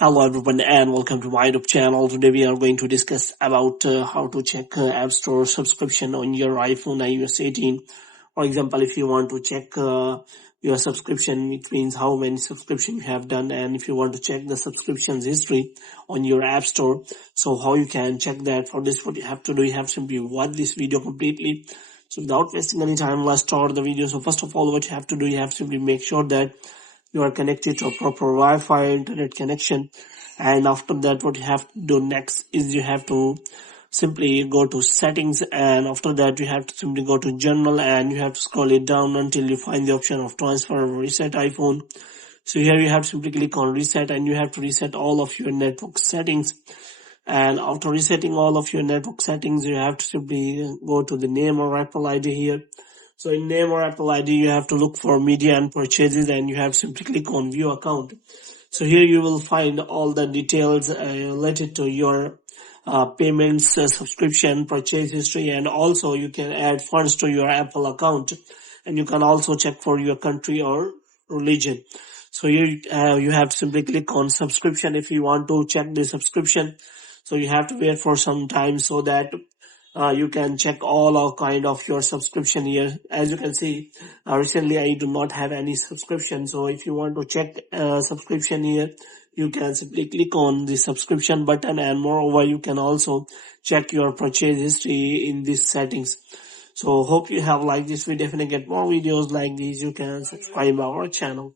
Hello everyone and welcome to my YouTube channel. Today we are going to discuss about how to check App Store subscription on your iPhone iOS 18. For example, if you want to check your subscription, which means how many subscription you have done, and if you want to check the subscriptions history on your App Store, so how you can check that. For this, what you have to do, you have to simply watch this video completely. So without wasting any time, let's start the video. So first of all, what you have to do, you have to simply make sure that you are connected to a proper Wi-Fi internet connection. And after that, what you have to do next is you have to simply go to settings, and after that you have to simply go to general and you have to scroll it down until you find the option of transfer or reset iPhone. So here you have to simply click on reset and you have to reset all of your network settings. And after resetting all of your network settings, you have to simply go to the name or Apple ID here. So in name or Apple ID, you have to look for media and purchases and you have to simply click on view account. So here you will find all the details related to your payments, subscription, purchase history, and also you can add funds to your Apple account, and you can also check for your country or religion. So here you have to simply click on subscription if you want to check the subscription. So you have to wait for some time so that you can check all kind of your subscription here. As you can see, recently I do not have any subscription. So if you want to check subscription here, you can simply click on the subscription button, and moreover you can also check your purchase history in these settings. So hope you have liked this video. If you get more videos like these, you can subscribe our channel.